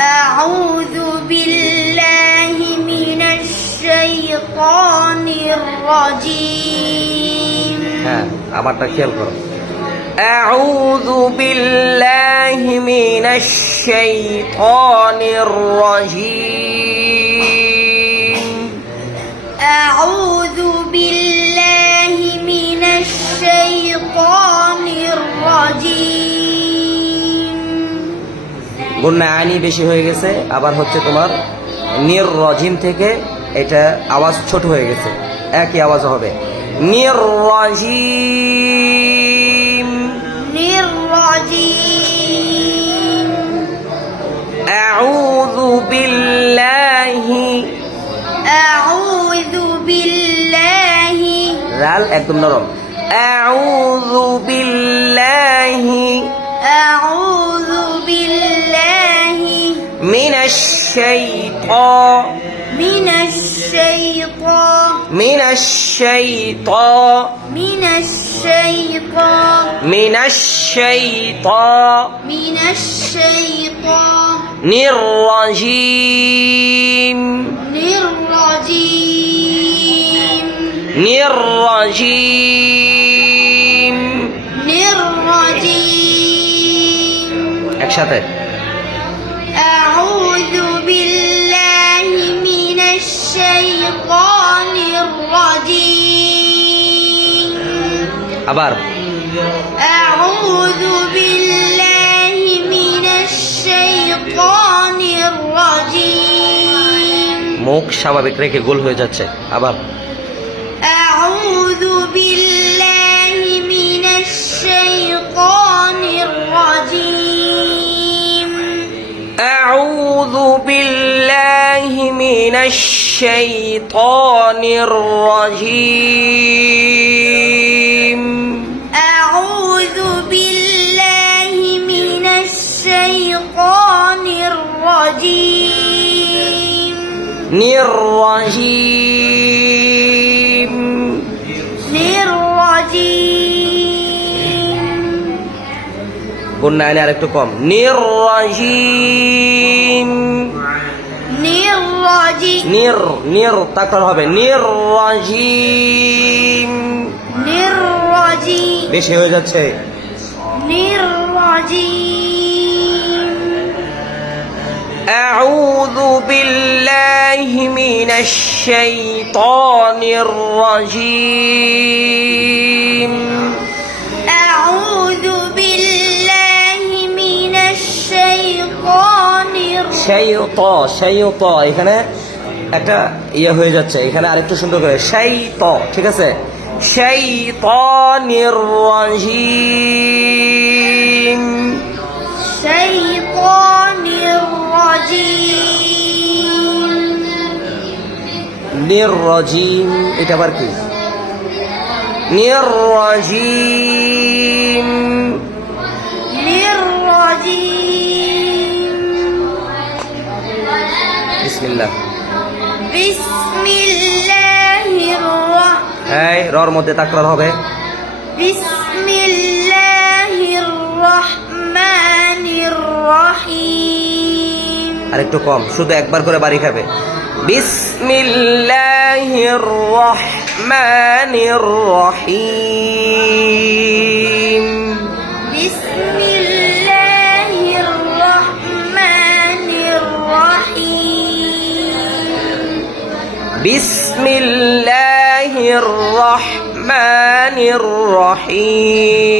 أعوذ بالله من الشيطان الرجيم হ্যাঁ আমারটা খেয়াল করো أعوذ بالله من الشيطان الرجيم أعوذ بالله من الشيطان الرجيم গুন্না আইনি বেশি হয়ে গেছে আবার হচ্ছে তোমার নির রজিম থেকে এটা আওয়াজ ছোট হয়ে গেছে একই আওয়াজ হবে নির রজিম الرجيم আউযু বিল্লাহি أعوذ بالله রাল একদম নরম আউযু বিল্লাহি أعوذ بالله মিনাশ শাইতান من الشيطان من الشيطان من الشيطان من الشيطان من الشيطان الرجيم الرجيم الرجيم الرجيم একসাথে أعوذ بالله من الشيطان الرجيم আবার أعوذ بالله من الشيطان الرجيم মুখ স্বাভাবিক রেখে গোল হয়ে যাচ্ছে আবার أعوذ بالله من الشيطان الرجيم أعوذ بالله من الشيطان الرجيم أعوذ بالله من الشيطان الرجيم الرجيم الرجيم গুন্না আইনি আরেকটু কম الرجيم الرجيم নির তাকরার হবে الرجيم الرجيم বেশি হয়ে যাচ্ছে الرجيم أعوذ بالله من الشيطان الرجيم أعوذ بالله من الشيطان শাইতা এখানে একটা ইয়ে হয়ে যাচ্ছে এখানে আরেকটু সুন্দর করে শাইতা ঠিক আছে শাইতানির রাজিম الشيطان الرجيم নির রাজিম এটা আবার কি নির রাজিম الرجيم বিসমিল্লাহ بسم الله الرحمن এই রর মধ্যে তাকরার হবে بسم الله الرحمن الرحيم আরেকটু কম শুধু একবার করে বাড়ি খাবে বিসমিল্লাহির রহমানির রহিম بسم الله الرحمن الرحيم বিসমিল্লাহির রহমানির রহিম